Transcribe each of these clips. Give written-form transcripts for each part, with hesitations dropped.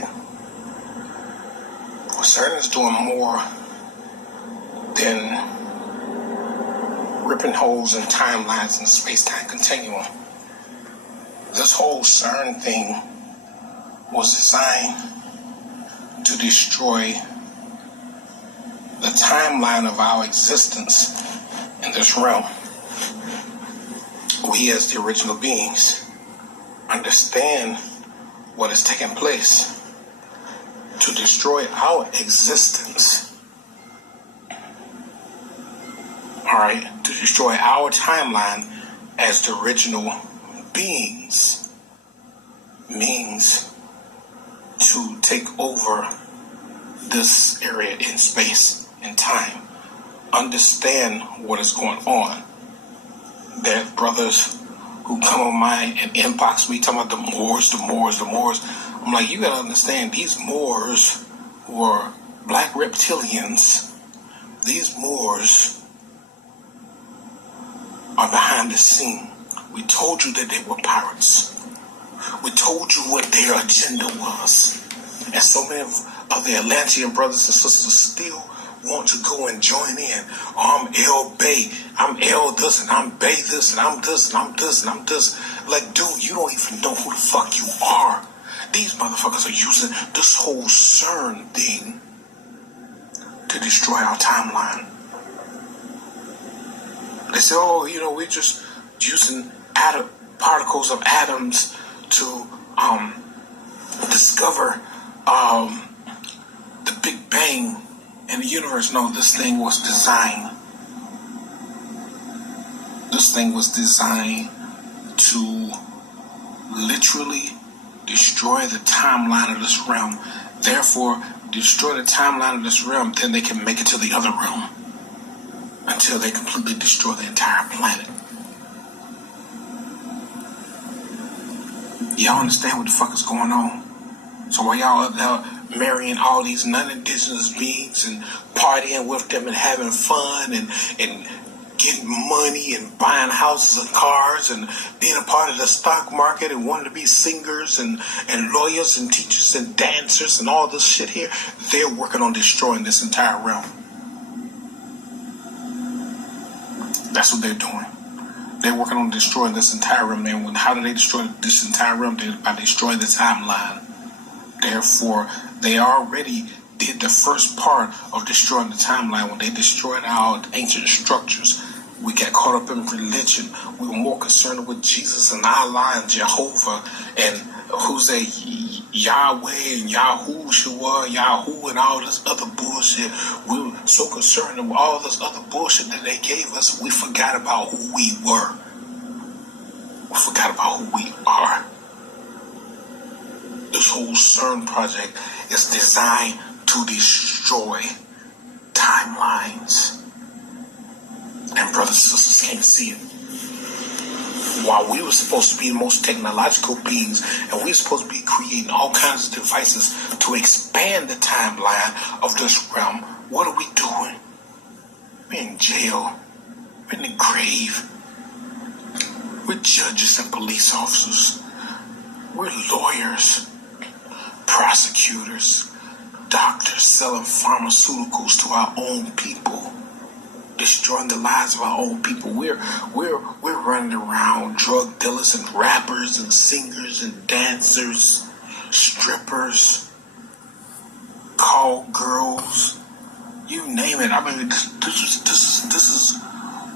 right? CERN is doing more than ripping holes in timelines in the space-time continuum. This whole CERN thing was designed to destroy the timeline of our existence in this realm. We as the original beings understand what is taking place to destroy our existence. Alright, to destroy our timeline as the original beings means to take over this area in space and time. Understand what is going on. There's brothers who come on my and inbox me talking about the Moors. I'm like, you gotta understand, these Moors were black reptilians. These Moors are behind the scene. We told you that they were pirates. We told you what their agenda was. And so many of the Atlantean brothers and sisters still want to go and join in. Oh, I'm El Bay, I'm El this, and I'm Bay this, and I'm this, and I'm this, and I'm this. Like, dude, you don't even know who the fuck you are. These motherfuckers are using this whole CERN thing to destroy our timeline. They say, oh, we're just using particles of atoms to discover the Big Bang in the universe. No, this thing was designed. This thing was designed to literally destroy the timeline of this realm. Therefore, destroy the timeline of this realm, then they can make it to the other realm until they completely destroy the entire planet. Y'all understand what the fuck is going on? So while y'all out there marrying all these non-indigenous beings and partying with them and having fun and getting money and buying houses and cars and being a part of the stock market and wanting to be singers and lawyers and teachers and dancers and all this shit here, they're working on destroying this entire realm. That's what they're doing. They're working on destroying this entire realm. And how do they destroy this entire realm? By destroying the timeline. Therefore, they already did the first part of destroying the timeline when they destroyed our ancient structures. We got caught up in religion. We were more concerned with Jesus and Allah and Jehovah and who's a Yahweh and Yahushua, Yahoo and all this other bullshit. We were so concerned with all this other bullshit that they gave us, we forgot about who we were. We forgot about who we are. This whole CERN project is designed to destroy timelines. And brothers and sisters can't see it. While we were supposed to be the most technological beings, and we were supposed to be creating all kinds of devices to expand the timeline of this realm, what are we doing? We're in jail. We're in the grave. We're judges and police officers. We're lawyers, prosecutors, doctors selling pharmaceuticals to our own people, destroying the lives of our own people. We're running around drug dealers and rappers and singers and dancers, strippers, call girls, you name it. I mean, this is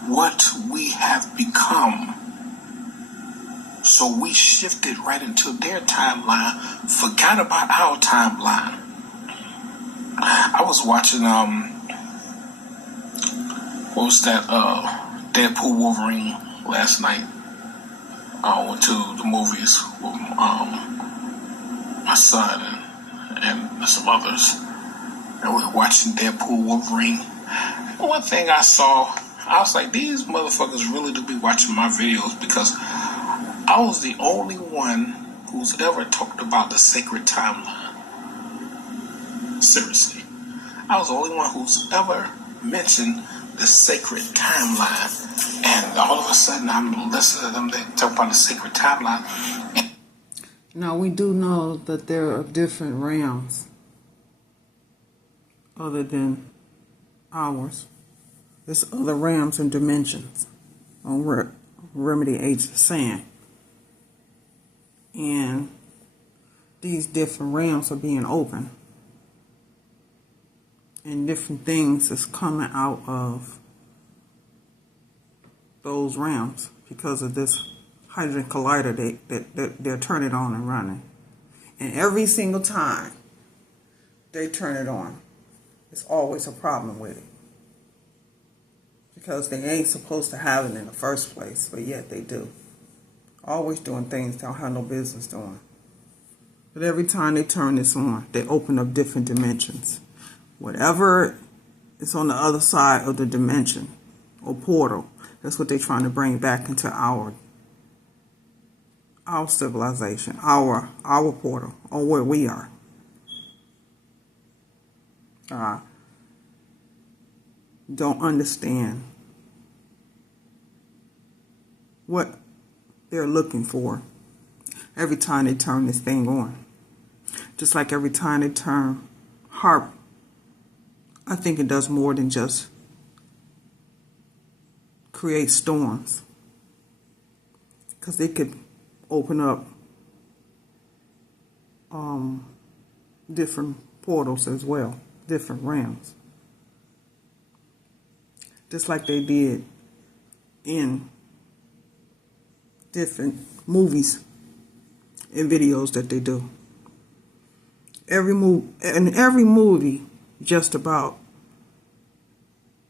what we have become. So we shifted right into their timeline, forgot about our timeline. I was watching what was that, Deadpool Wolverine last night. I went to the movies with my son and some others, and we were watching Deadpool Wolverine. And one thing I saw, I was like, these motherfuckers really do be watching my videos, because I was the only one who's ever talked about the sacred timeline. Seriously. I was the only one who's ever mentioned the sacred timeline. And all of a sudden, I'm listening to them, they talk about the sacred timeline. Now, we do know that there are different realms other than ours. There's other realms and dimensions on where Remedy H is saying. And these different realms are being opened. And different things is coming out of those realms because of this hydrogen collider they're turning on and running. And every single time they turn it on, it's always a problem with it. Because they ain't supposed to have it in the first place, but yet they do. Always doing things they don't have no business doing. But every time they turn this on, they open up different dimensions. Whatever is on the other side of the dimension or portal, that's what they're trying to bring back into our civilization, our portal, or where we are. Don't understand what they're looking for every time they turn this thing on. Just like every time they turn HAARP, I think it does more than just create storms. Because they could open up different portals as well, different realms. Just like they did in different movies and videos that they do. Every movie, just about,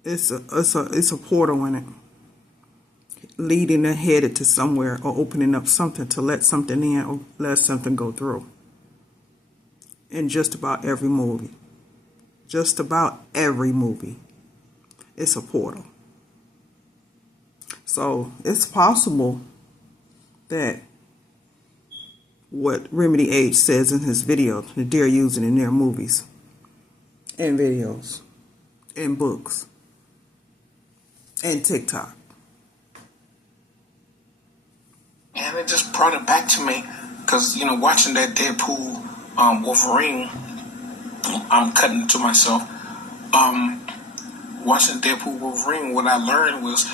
it's a portal in it, leading or headed to somewhere, or opening up something to let something in or let something go through. In just about every movie, it's a portal. So it's possible that what Remedy H says in his video that they're using in their movies and videos and books and TikTok. And it just brought it back to me because, watching that Deadpool Wolverine, I'm cutting to myself. Watching Deadpool Wolverine, what I learned was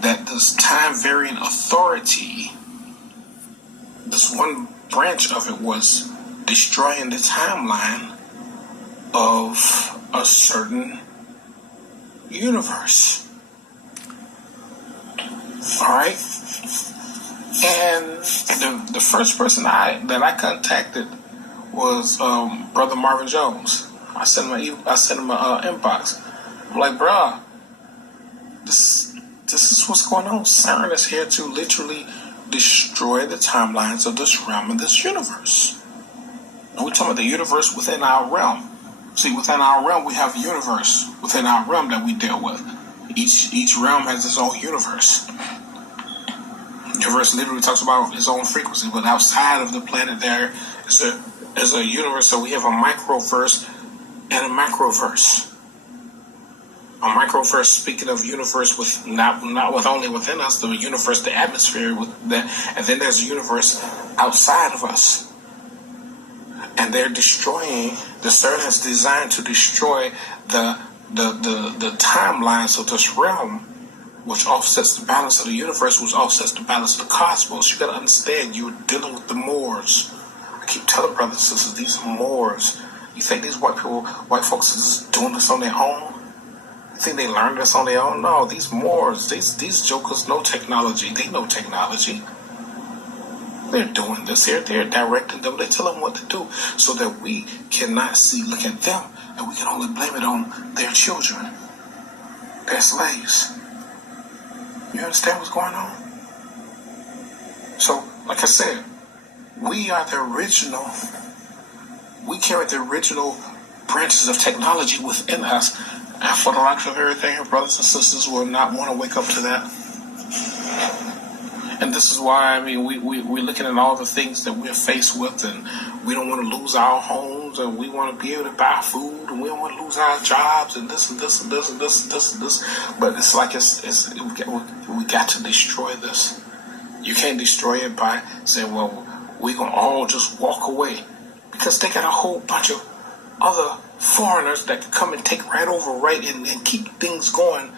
that this time variant authority, this one branch of it was destroying the timeline of a certain universe. Alright? And the first person that I contacted was Brother Marvin Jones. I sent him an inbox. I'm like, bruh, this is what's going on. CERN is here to literally destroy the timelines of this realm and this universe. And we're talking about the universe within our realm. See, within our realm, we have a universe within our realm that we deal with. Each realm has its own universe. The universe literally talks about its own frequency, but outside of the planet there is a universe. So we have a microverse and a macroverse. A microverse, speaking of universe with not with only within us, the universe, the atmosphere with that, and then there's a universe outside of us. And they're destroying. The CERN is designed to destroy the timelines of this realm, which offsets the balance of the universe, which offsets the balance of the cosmos. You got to understand, you're dealing with the Moors. I keep telling brothers and sisters, these are Moors. You think these white folks are just doing this on their own? You think they learned this on their own? No, these Moors, these jokers know technology. They know technology. They're doing this here. They're directing them. They tell them what to do so that we cannot look at them, and we can only blame it on their children, their slaves. You understand what's going on? So, like I said, we are the original. We carry the original branches of technology within us. And for the likes of everything, our brothers and sisters will not want to wake up to that. And this is why, we're looking at all the things that we're faced with, and we don't want to lose our homes, and we want to be able to buy food, and we don't want to lose our jobs, and this and this and this and this and this and this. But it's like we got to destroy this. You can't destroy it by saying, well, we're going to all just walk away. Because they got a whole bunch of other foreigners that can come and take right over, right, and keep things going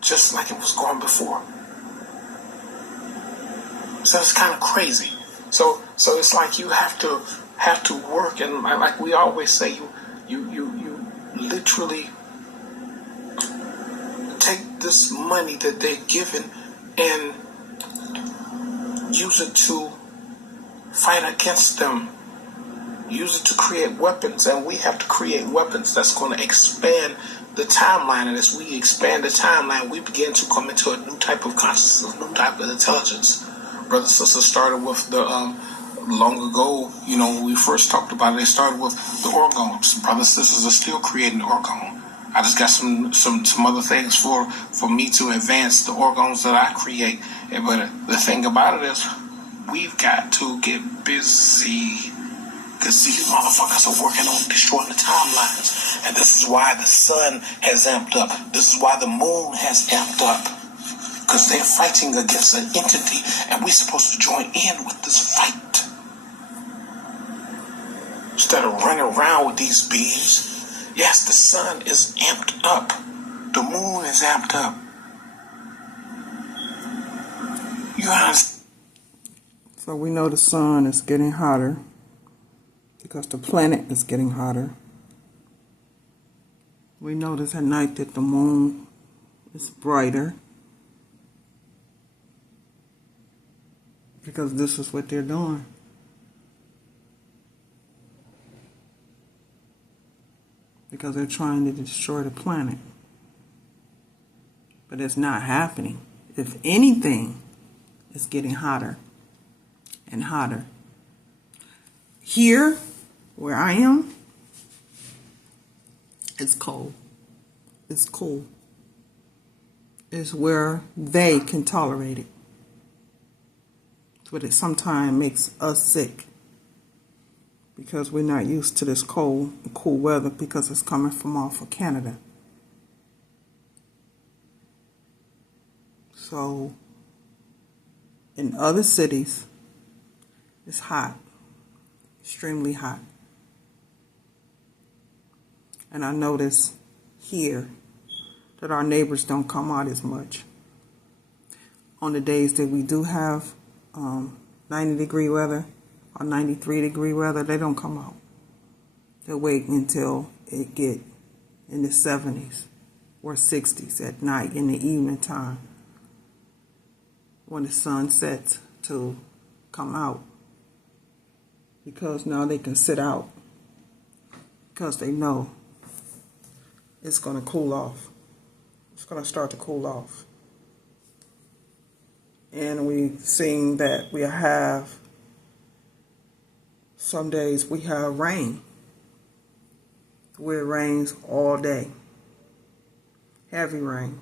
just like it was going before. So it's kind of crazy. So it's like you have to work, and like we always say, you literally take this money that they're given and use it to fight against them. Use it to create weapons, and we have to create weapons that's going to expand the timeline. And as we expand the timeline, we begin to come into a new type of consciousness, a new type of intelligence. Brother and sister started with the long ago, when we first talked about it, they started with the orgone. Brothers and sisters are still creating the orgone. I just got some other things for me to advance the orgones that I create. But the thing about it is, we've got to get busy. Because these motherfuckers are working on destroying the timelines. And this is why the sun has amped up. This is why the moon has amped up. Because they're fighting against an entity, and we're supposed to join in with this fight. Instead of running around with these beings, yes, the sun is amped up. The moon is amped up. You understand? So we know the sun is getting hotter because the planet is getting hotter. We notice at night that the moon is brighter because this is what they're doing. Because they're trying to destroy the planet. But it's not happening. If anything, it's getting hotter and hotter. Here, where I am, it's cold. It's cool. It's where they can tolerate it. But it sometimes makes us sick because we're not used to this cold and cool weather because it's coming from off of Canada. So in other cities, it's hot, extremely hot. And I notice here that our neighbors don't come out as much. On the days that we do have 90-degree weather or 93-degree weather, they don't come out. They wait until it get in the 70s or 60s at night in the evening time when the sun sets to come out, because now they can sit out because they know it's going to cool off. It's going to start to cool off. And we've seen that we have, some days we have rain, where it rains all day. Heavy rain.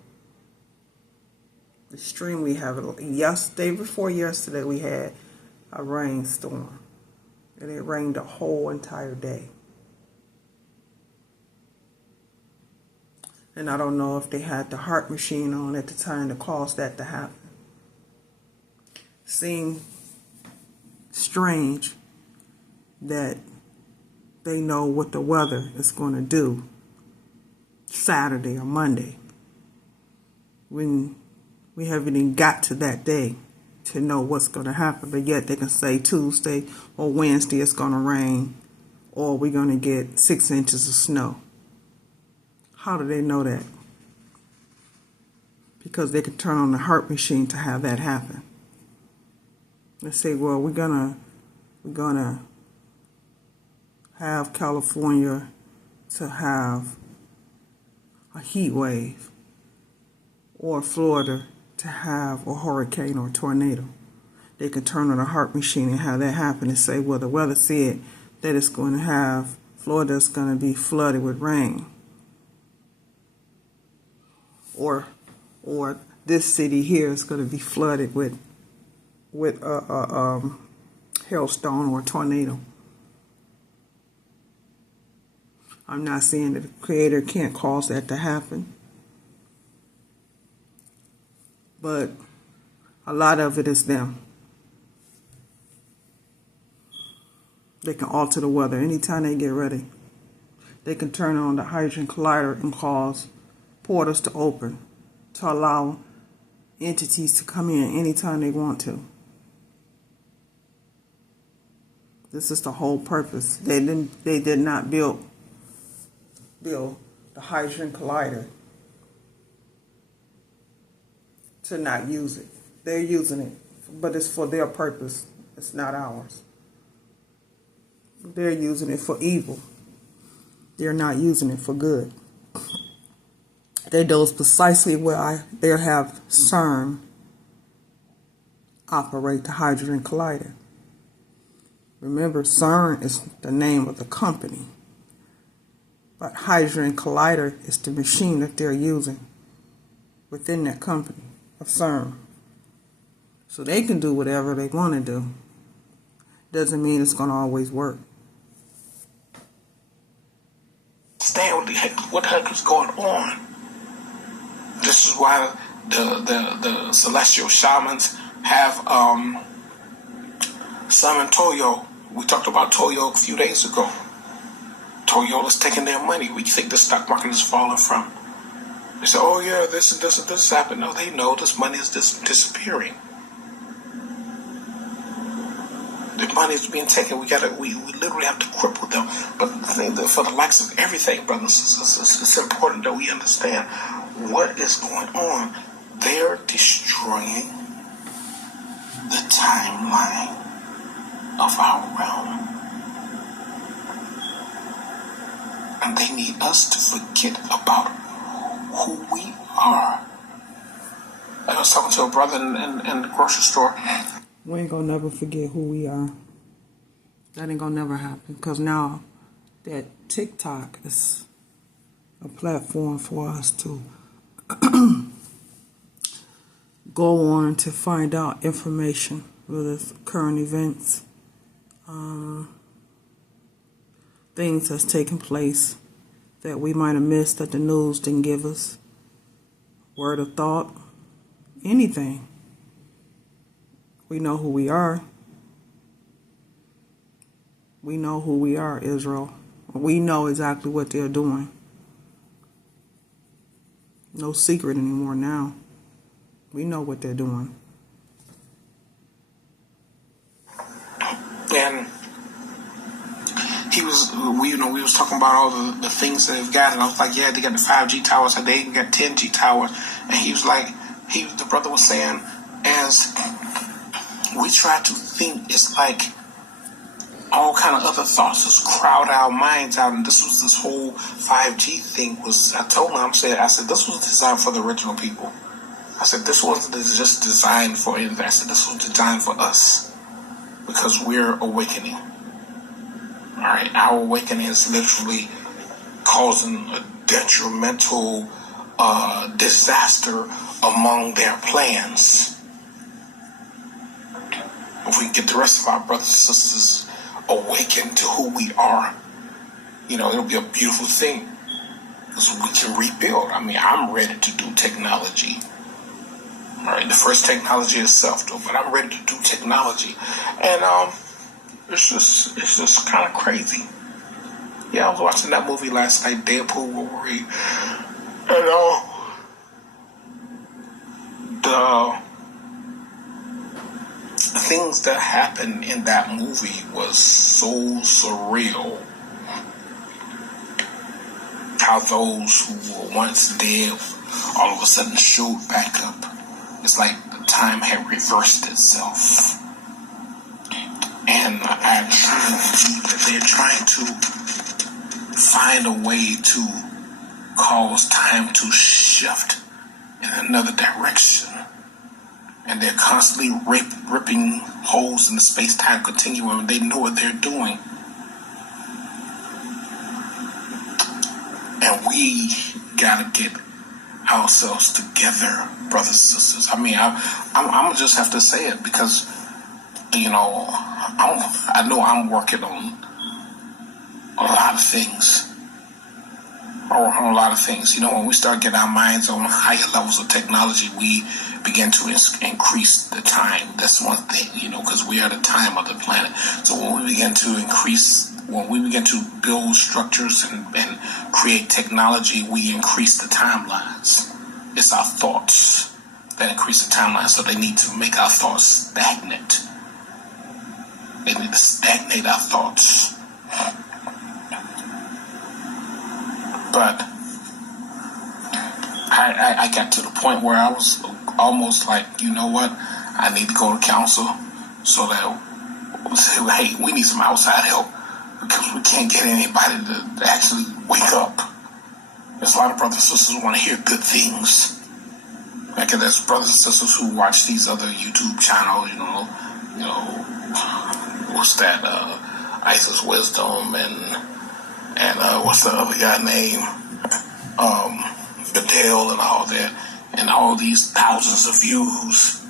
Extremely heavy. Day before yesterday we had a rainstorm. And it rained the whole entire day. And I don't know if they had the HAARP machine on at the time to cause that to happen. Seems strange that they know what the weather is going to do Saturday or Monday when we haven't even got to that day to know what's going to happen. But yet they can say Tuesday or Wednesday it's going to rain or we're going to get 6 inches of snow. How do they know that? Because they can turn on the HAARP machine to have that happen. They say, well, we're gonna have California to have a heat wave, or Florida to have a hurricane or tornado. They can turn on a HAARP machine and have that happen and say, well, the weather said that it's going to have, Florida's going to be flooded with rain. Or this city here is going to be flooded with a hailstone or a tornado. I'm not saying that the Creator can't cause that to happen, but a lot of it is them. They can alter the weather anytime they get ready. They can turn on the hydrogen collider and cause portals to open to allow entities to come in anytime they want to. This is the whole purpose. They did not build the hydrogen collider to not use it. They're using it, but it's for their purpose. It's not ours. They're using it for evil. They're not using it for good. They knows precisely where they have CERN operate the hydrogen collider. Remember, CERN is the name of the company, but hydrogen collider is the machine that they're using within that company of CERN. So they can do whatever they want to do. Doesn't mean it's going to always work. Understand what the heck is going on. This is why the celestial shamans have summoned Toyo. We talked about Toyo a few days ago. Toyo is taking their money. We think the stock market is falling from. They say, oh yeah, this and this and this happened. No, they know this money is disappearing. The money is being taken. We literally have to cripple them. But for the likes of everything, brothers, it's important that we understand what is going on. They're destroying the timeline of our realm. And they need us to forget about who we are. I was talking to a brother in the grocery store. We ain't gonna never forget who we are. That ain't gonna never happen. Because now that TikTok is a platform for us to go on to find out information, whether it's current events, things that's taking place that we might have missed that the news didn't give us, word of thought, anything. We know who we are. We know who we are, Israel. We know exactly what they're doing. No secret anymore now. We know what they're doing. And we was talking about all the things that they've got, and I was like, yeah, they got the 5G towers, and they even got 10G towers. And he was like, the brother was saying, as we try to think, it's like all kind of other thoughts just crowd our minds out. And this whole 5G thing was, I told him, I said, this was designed for the original people. I said, this wasn't just designed for anything. I said, this was designed for us because we're awakening. All right, our awakening is literally causing a detrimental disaster among their plans. If we can get the rest of our brothers and sisters awakened to who we are, it'll be a beautiful thing. Because we can rebuild. I mean, I'm ready to do technology. All right, the first technology is self, though, but I'm ready to do technology. And it's just kind of crazy. Yeah, I was watching that movie last night, Deadpool Wolverine. And the things that happened in that movie was so surreal. How those who were once dead all of a sudden showed back up. It's like the time had reversed itself. And I truly believe that they're trying to find a way to cause time to shift in another direction. And they're constantly ripping holes in the space-time continuum, and they know what they're doing. And we gotta get ourselves together, brothers and sisters. I mean, I'm gonna just have to say it because, I know I'm working on a lot of things. All on a lot of things. You know, when we start getting our minds on higher levels of technology, we begin to increase the time. That's one thing, you know, because we are the time of the planet. So when we begin to build structures and create technology, we increase the timelines. It's our thoughts that increase the timeline. So they need to make our thoughts stagnant. They need to stagnate our thoughts. But I got to the point where I was almost like, you know what? I need to go to council so that, hey, we need some outside help because we can't get anybody to actually wake up. There's a lot of brothers and sisters who want to hear good things. Like there's brothers and sisters who watch these other YouTube channels, you know, what's that, Isis Wisdom and what's the other guy name? Goodell and all that, and all these thousands of views.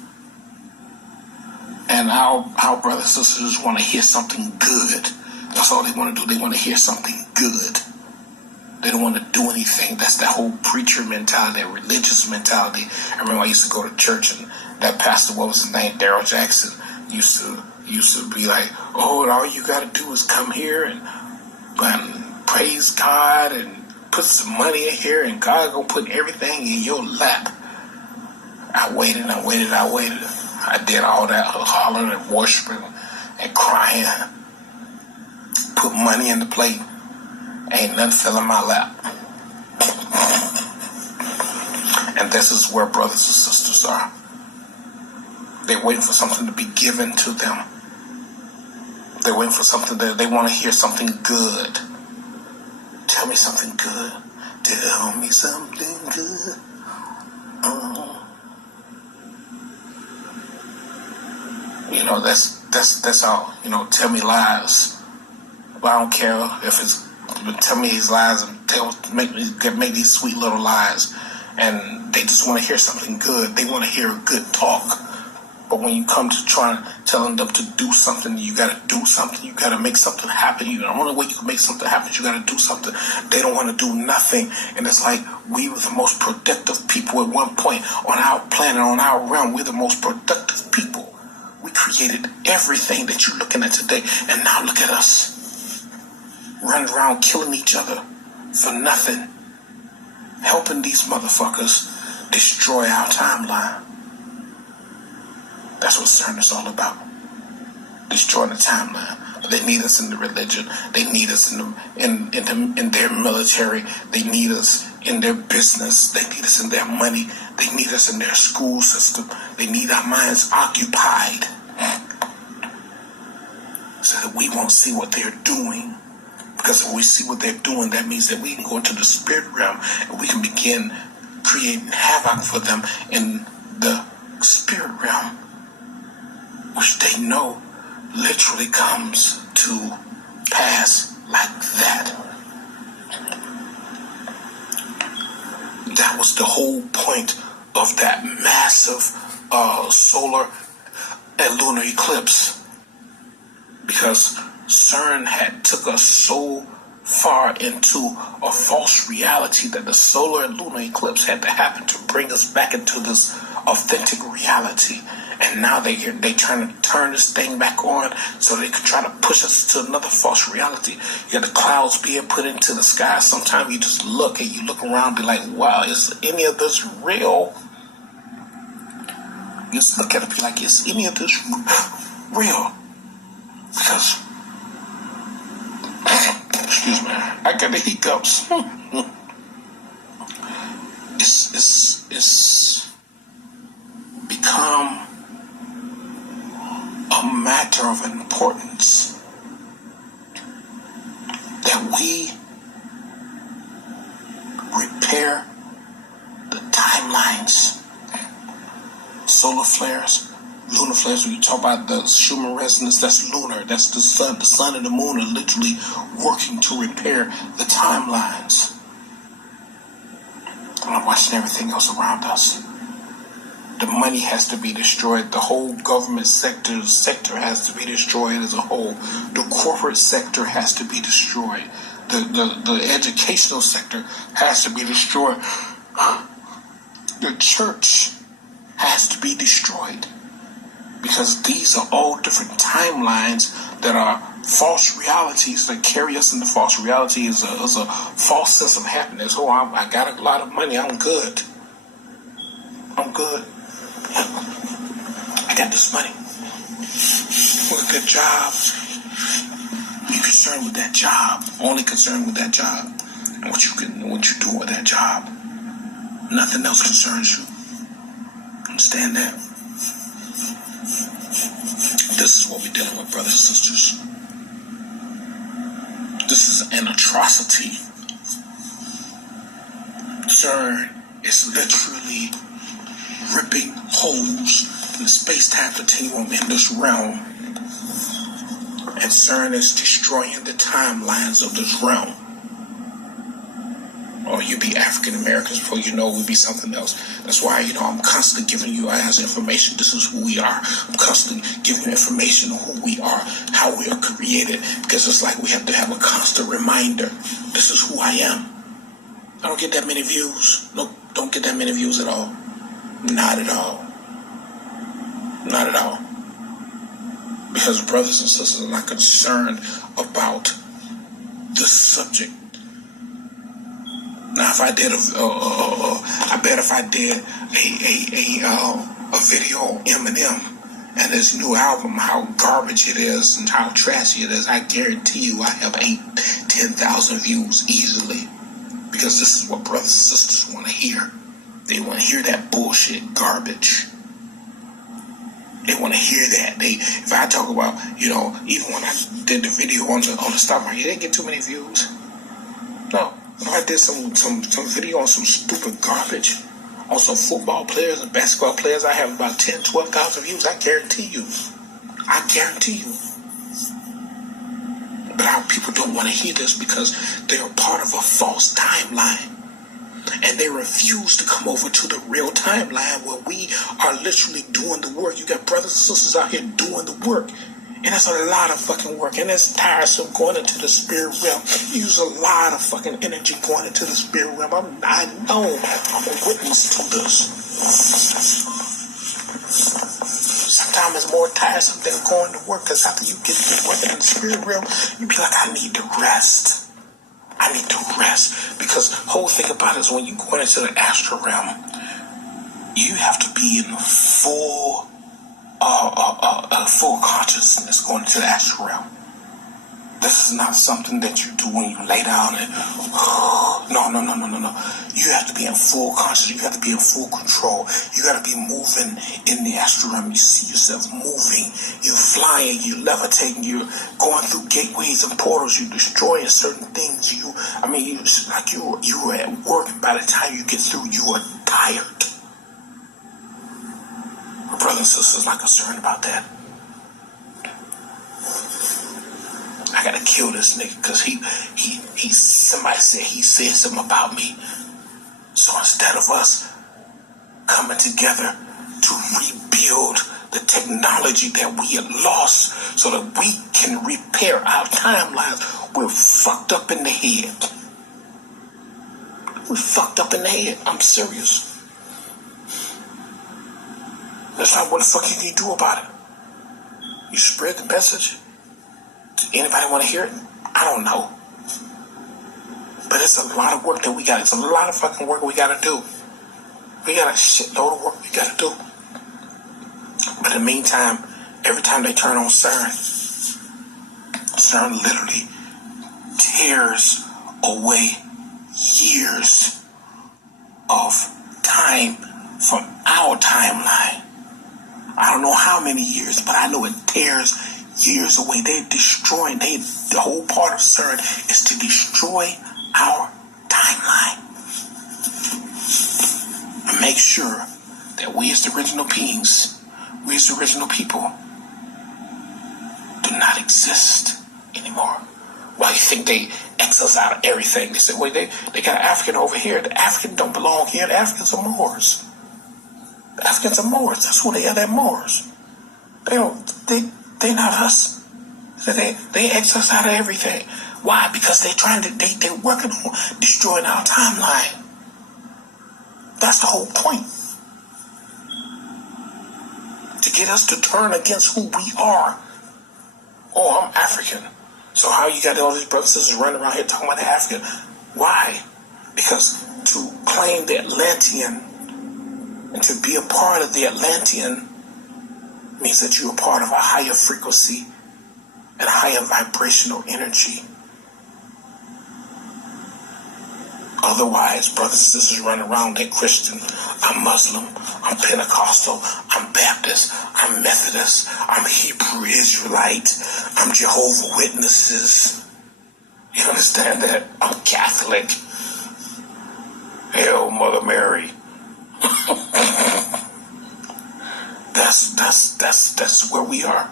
And our brothers and sisters want to hear something good. That's all they want to do. They want to hear something good. They don't want to do anything. That's that whole preacher mentality, that religious mentality. I remember I used to go to church and that pastor, what was his name, Daryl Jackson, used to be like, oh, all you got to do is come here and praise God and put some money in here and God gonna put everything in your lap. I waited. I did all that hollering and worshiping and crying. Put money in the plate. Ain't nothing fell in my lap. And this is where brothers and sisters are. They're waiting for something to be given to them. They're waiting for something that they want to hear something good. Tell me something good. Tell me something good. You know, that's all. You know, tell me lies. Well, I don't care if it's tell me these lies and make these sweet little lies. And they just want to hear something good. They want to hear a good talk. But when you come to telling them to do something, you got to do something. You got to make something happen. The only way you can make something happen is you got to do something. They don't want to do nothing. And it's like we were the most productive people at one point on our planet, on our realm. We're the most productive people. We created everything that you're looking at today. And now look at us. Running around killing each other for nothing. Helping these motherfuckers destroy our timeline. That's what CERN is all about. Destroying the timeline. They need us in the religion. They need us in their military. They need us in their business. They need us in their money. They need us in their school system. They need our minds occupied so that we won't see what they're doing. Because if we see what they're doing, that means that we can go into the spirit realm and we can begin creating havoc for them in the spirit realm, which they know literally comes to pass like that. That was the whole point of that massive solar and lunar eclipse, because CERN had took us so far into a false reality that the solar and lunar eclipse had to happen to bring us back into this authentic reality. And now they're trying to turn this thing back on so they can try to push us to another false reality. You got the clouds being put into the sky. Sometimes you just look around and be like, wow, is any of this real? You just look at it and be like, is any of this real? Because, excuse me, I got the hiccups. It's become a matter of importance that we repair the timelines. Solar flares, lunar flares, when you talk about the Schumann resonance, that's lunar, that's the sun. The sun and the moon are literally working to repair the timelines. I'm watching everything else around us. The money has to be destroyed. The whole government sector has to be destroyed as a whole. The corporate sector has to be destroyed. The educational sector has to be destroyed. The church has to be destroyed. Because these are all different timelines that are false realities that carry us into false reality. Is a false sense of happiness. Oh, I got a lot of money. I'm good. I'm good. I got this money. With a good job. You're concerned with that job. Only concerned with that job. And what you do with that job. Nothing else concerns you. Understand that? This is what we're dealing with, brothers and sisters. This is an atrocity. CERN is literally ripping holes in the space-time continuum in this realm. And CERN is destroying the timelines of this realm. Or you be African Americans before you know we'll be something else. That's why, I'm constantly giving you guys information. This is who we are. I'm constantly giving you information on who we are, how we are created. Because it's like we have to have a constant reminder. This is who I am. I don't get that many views. Nope, don't get that many views at all. Not at all. Not at all. Because brothers and sisters are not concerned about the subject. Now, if I did I bet if I did a video on Eminem and his new album, how garbage it is and how trashy it is, I guarantee you I have 10,000 views easily. Because this is what brothers and sisters want to hear. They want to hear that bullshit garbage. They want to hear that. If I talk about, even when I did the video on the stock market, it didn't get too many views. No. If I did some video on some stupid garbage, on some football players and basketball players, I have about 10, 12,000 views. I guarantee you. But our people don't want to hear this because they are part of a false timeline. And they refuse to come over to the real timeline where we are literally doing the work. You got brothers and sisters out here doing the work. And that's a lot of fucking work. And it's tiresome going into the spirit realm. You use a lot of fucking energy going into the spirit realm. I know. I'm a witness to this. Sometimes it's more tiresome than going to work. Because after you get working in the spirit realm, you be like, I need to rest. I need to rest. Because the whole thing about it is when you go into the astral realm, you have to be in the full consciousness going into the astral realm. This is not something that you do when you lay down and no. You have to be in full consciousness. You have to be in full control. You got to be moving in the astral realm. You see yourself moving. You're flying. You're levitating. You're going through gateways and portals. You're destroying certain things. You were at work, and by the time you get through, you are tired. My brothers and sisters are not concerned about that. I gotta kill this nigga because somebody said he said something about me. So instead of us coming together to rebuild the technology that we had lost so that we can repair our timelines, we're fucked up in the head. We're fucked up in the head. I'm serious. That's not what the fuck you can do about it. You spread the message. Anybody want to hear it? I don't know. But it's a lot of work that we got. It's a lot of fucking work we got to do. We got a shitload of work we got to do. But in the meantime, every time they turn on CERN, CERN literally tears away years of time from our timeline. I don't know how many years, but I know it tears years away. They're destroying. The whole part of CERN is to destroy our timeline. And make sure that we as the original beings, we as the original people, do not exist anymore. Why you think they X us out of everything? They said, well, they got African over here. The Africans don't belong here. The Africans are Moors. The Africans are Moors. That's who they are. They're Moors. They're not us. They X us out of everything. Why? Because they're working on destroying our timeline. That's the whole point. To get us to turn against who we are. Oh, I'm African. So how you got all these brothers and sisters running around here talking about the African? Why? Because to claim the Atlantean and to be a part of the Atlantean means that you're a part of a higher frequency and higher vibrational energy. Otherwise, brothers and sisters run around, they're Christian, I'm Muslim, I'm Pentecostal, I'm Baptist, I'm Methodist, I'm Hebrew Israelite, I'm Jehovah's Witnesses. You understand that? I'm Catholic. Hail Mother Mary. That's where we are.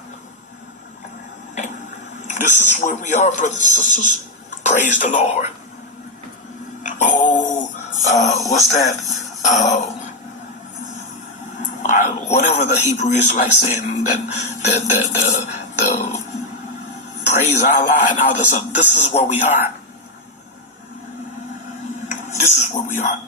This is where we are, brothers and sisters. Praise the Lord. Oh, what's that? Whatever the Hebrew is like saying, that the praise Allah and all this. This is where we are. This is where we are.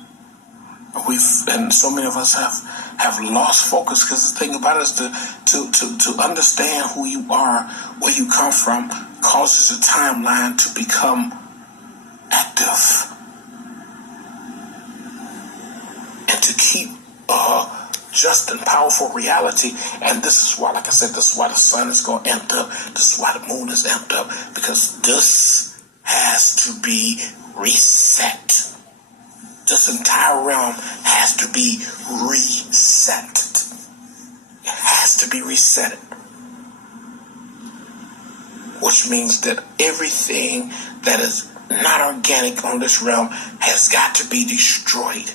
And so many of us have lost focus, because the thing about it is to understand who you are, where you come from, causes a timeline to become active. And to keep just and powerful reality. And this is why, like I said, this is why the sun is going amped up. This is why the moon is amped up. Because this has to be reset. This entire realm has to be reset. It has to be reset. Which means that everything that is not organic on this realm has got to be destroyed.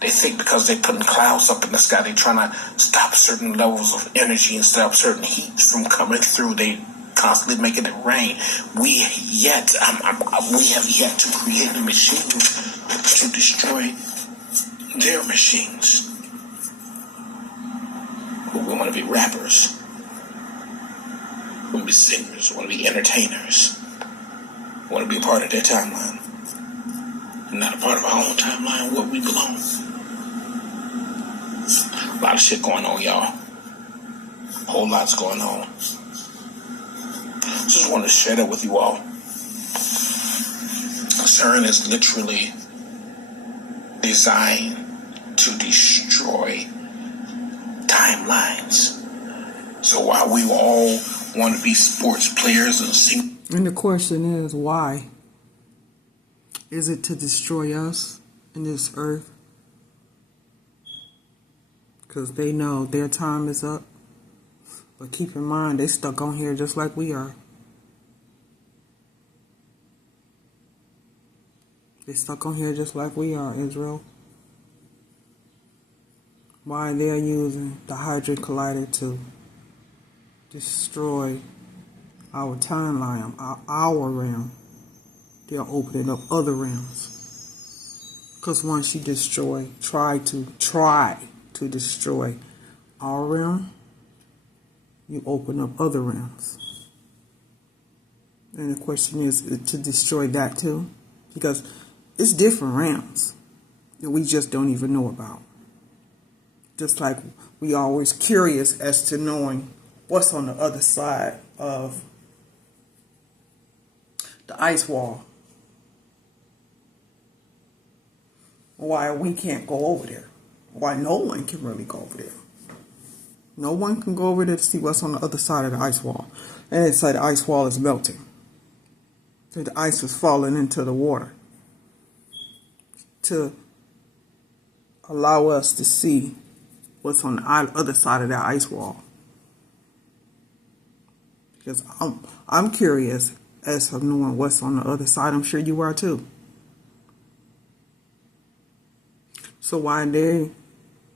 They think because they're putting clouds up in the sky, they're trying to stop certain levels of energy and stop certain heat from coming through. They constantly making it rain. We have yet to create the machines to destroy their machines. We want to be rappers. We want to be singers. We want to be entertainers. We want to be a part of their timeline. Not a part of our own timeline where we belong. A lot of shit going on, y'all. Whole lot's going on. Just want to share that with you all. CERN is literally designed to destroy timelines. So while we all want to be sports players and sing. And the question is, why? Is it to destroy us in this earth? Because they know their time is up. But keep in mind, they stuck on here just like we are. They stuck on here just like we are, Israel. Why they're using the Hadron Collider to destroy our timeline, our realm. They're opening up other realms. Because once you try to destroy our realm, you open up other realms. And the question is to destroy that too. Because it's different realms that we just don't even know about. Just like we always curious as to knowing what's on the other side of the ice wall. Why we can't go over there. Why no one can really go over there. No one can go over there to see what's on the other side of the ice wall. And it's like the ice wall is melting. So the ice is falling into the water. To allow us to see what's on the other side of that ice wall. Because I'm curious as to knowing what's on the other side. I'm sure you are too. So while they're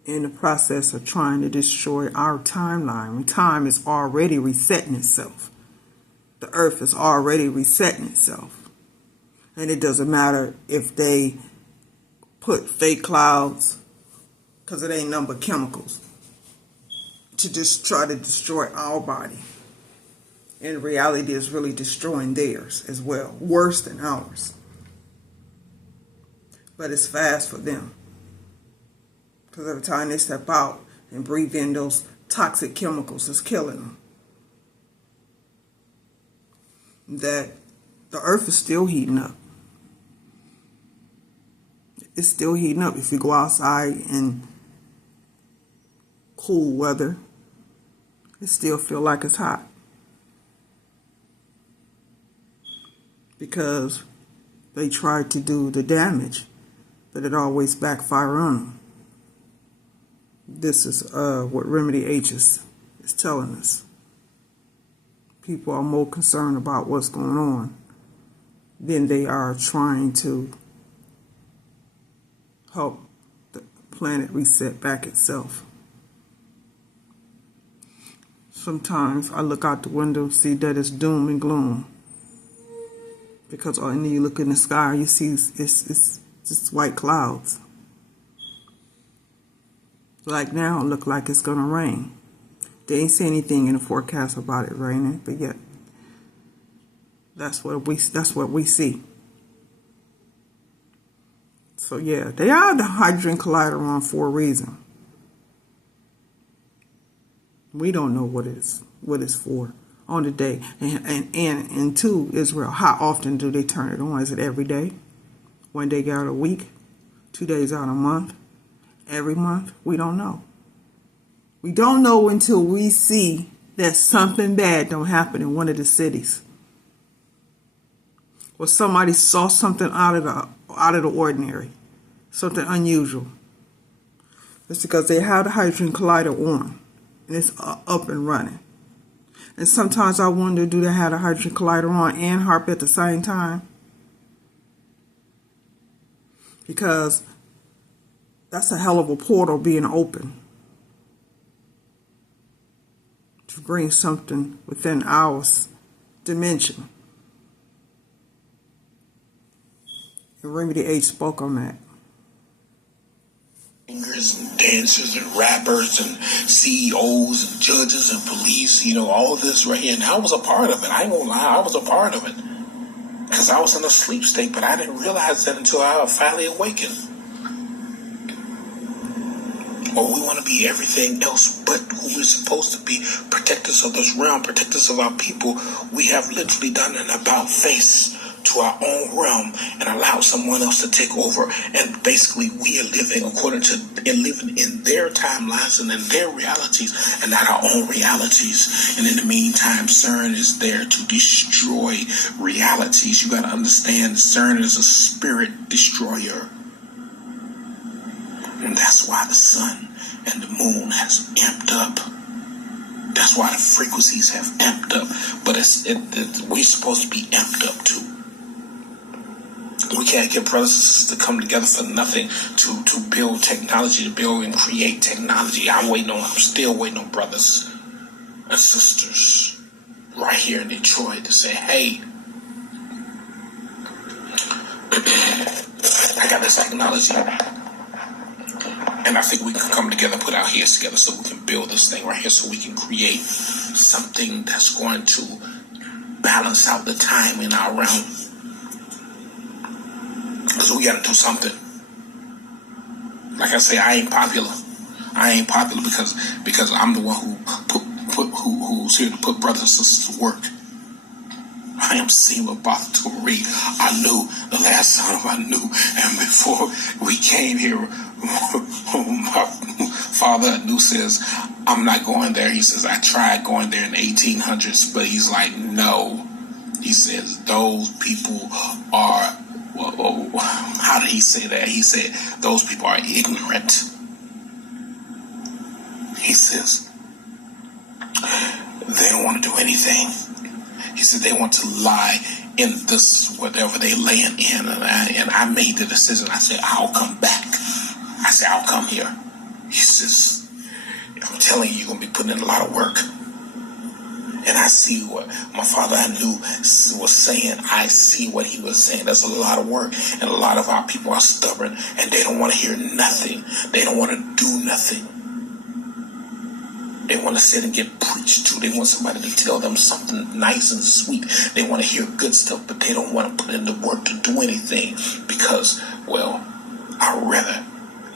in the process of trying to destroy our timeline, when time is already resetting itself, the earth is already resetting itself. And it doesn't matter if they put fake clouds, because it ain't nothing but chemicals, to just try to destroy our body. in reality is really destroying theirs as well, worse than ours. But it's fast for them, because every time they step out and breathe in those toxic chemicals, it's killing them. That the earth is still heating up. It's still heating up. If you go outside in cool weather, it still feel like it's hot. Because they tried to do the damage, but it always backfire on them. This is what Remedy H is telling us. People are more concerned about what's going on than they are trying to help the planet reset back itself. Sometimes I look out the window, see that it's doom and gloom. Because when you look in the sky, you see it's just white clouds. Like now, it look like it's gonna rain. They ain't say anything in the forecast about it raining, but yet that's what we see. So yeah, they are the Hadron Collider on for a reason. We don't know what it's for on the day. And two, Israel, how often do they turn it on? Is it every day? 1 day out a week? 2 days out a month? Every month? We don't know. We don't know until we see that something bad don't happen in one of the cities. Or somebody saw something out of the ordinary. Something unusual. It's because they have the Hadron Collider on. And it's up and running. And sometimes I wonder, do they have the Hadron Collider on and HAARP at the same time? Because that's a hell of a portal being open to bring something within our dimension. And Remedy H spoke on that. Singers and dancers and rappers and CEOs and judges and police, all this right here. And I was a part of it. I ain't gonna lie, I was a part of it. Because I was in a sleep state, but I didn't realize that until I finally awakened. Or we want to be everything else but who we're supposed to be. Protectors of this realm, protectors of our people. We have literally done an about face to our own realm and allowed someone else to take over. And basically we are living living in their timelines and in their realities and not our own realities. And in the meantime, CERN is there to destroy realities. You got to understand, CERN is a spirit destroyer. And that's why the sun and the moon has amped up. That's why the frequencies have amped up. But we're supposed to be amped up too. We can't get brothers and sisters to come together for nothing to build technology, to build and create technology. I'm still waiting on brothers and sisters right here in Detroit to say, hey, I got this technology. And I think we can come together and put our heads together so we can build this thing right here, so we can create something that's going to balance out the time in our realm. Because we got to do something. Like I say, I ain't popular. I ain't popular because I'm the one who's here to put brothers and sisters to work. I am Seema Baturi. I knew the last time I knew, and before we came here, my father Anu says, I'm not going there. He says, I tried going there in the 1800s, but he's like, no. He says, those people are, how did he say that? He said, those people are ignorant. He says, they don't want to do anything. He said they want to lie in this, whatever they laying in. And I made the decision. I said, I'll come back. I said, I'll come here. He says, I'm telling you, you're going to be putting in a lot of work. And I see what my father I knew was saying. I see what he was saying. There's a lot of work. And a lot of our people are stubborn. And they don't want to hear nothing. They don't want to do nothing. They want to sit and get preached to. They want somebody to tell them something nice and sweet. They want to hear good stuff, but they don't want to put in the work to do anything because, well, I'd rather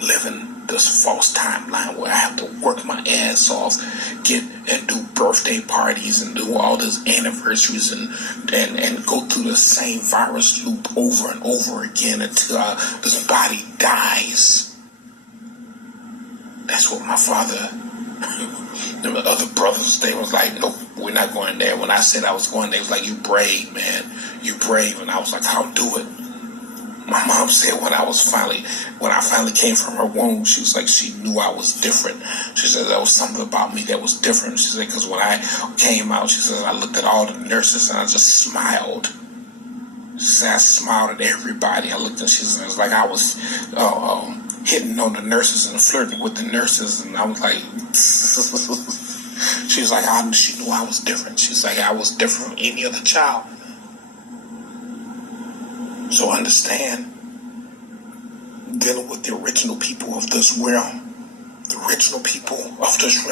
live in this false timeline where I have to work my ass off, get and do birthday parties and do all these anniversaries and go through the same virus loop over and over again until this body dies. That's what my father and my other brothers, they was like, nope, we're not going there. When I said I was going, they was like, you brave, man. You brave. And I was like, I'll do it. My mom said when I finally came from her womb, she was like, she knew I was different. She said there was something about me that was different. She said, because when I came out, she said, I looked at all the nurses and I just smiled. She said, I smiled at everybody. I looked at, she said, it was like I was hitting on the nurses and flirting with the nurses. And I was like, she was like, she knew I was different. She's like, I was different from any other child. So understand, dealing with the original people of this realm, the original people of this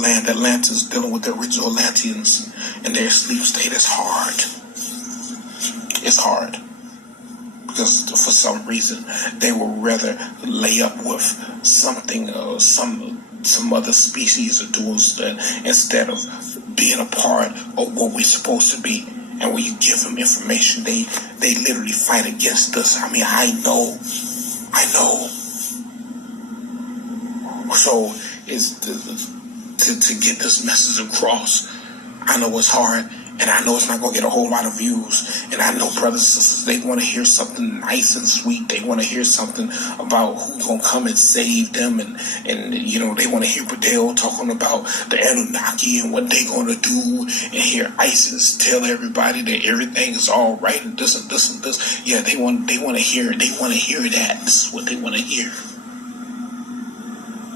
land, Atlantis, dealing with the original Atlanteans and their sleep state is hard. It's hard. Because for some reason, they would rather lay up with something or some other species or tools instead of being a part of what we're supposed to be. And when you give them information, they literally fight against us. I mean, I know. So it's to get this message across. I know it's hard, and I know it's not going to get a whole lot of views. And I know brothers and sisters, they want to hear something nice and sweet. They want to hear something about who's going to come and save them. And you know, they want to hear Badell talking about the Anunnaki and what they're going to do. And hear ISIS tell everybody that everything is all right and this and this and this. Yeah, they want to hear it. They want to hear that. This is what they want to hear.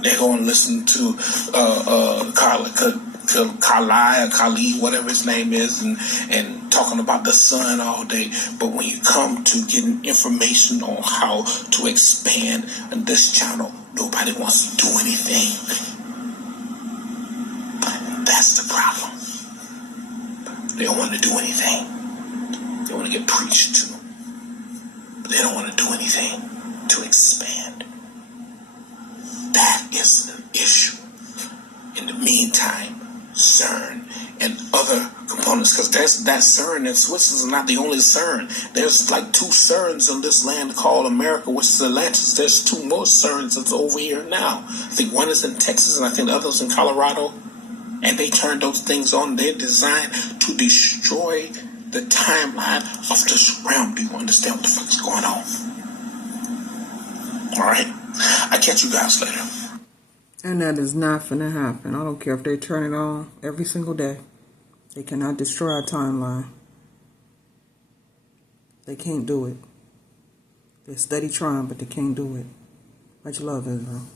They're going to listen to Kali, whatever his name is, and talking about the sun all day. But when you come to getting information on how to expand on this channel, nobody wants to do anything. That's the problem. They don't want to do anything. They want to get preached to. But they don't want to do anything to expand. That is an issue. In the meantime, CERN and other components, because that CERN in Switzerland is not the only CERN. There's like 2 CERNs in this land called America, which is Atlantis. There's 2 more CERNs that's over here now. I think one is in Texas and I think the other's in Colorado. And they turned those things on. They're designed to destroy the timeline of this realm. Do you understand what the fuck is going on? Alright? I'll catch you guys later. And that is not finna happen. I don't care if they turn it on every single day. They cannot destroy our timeline. They can't do it. They steady trying, but they can't do it. Much love, Israel.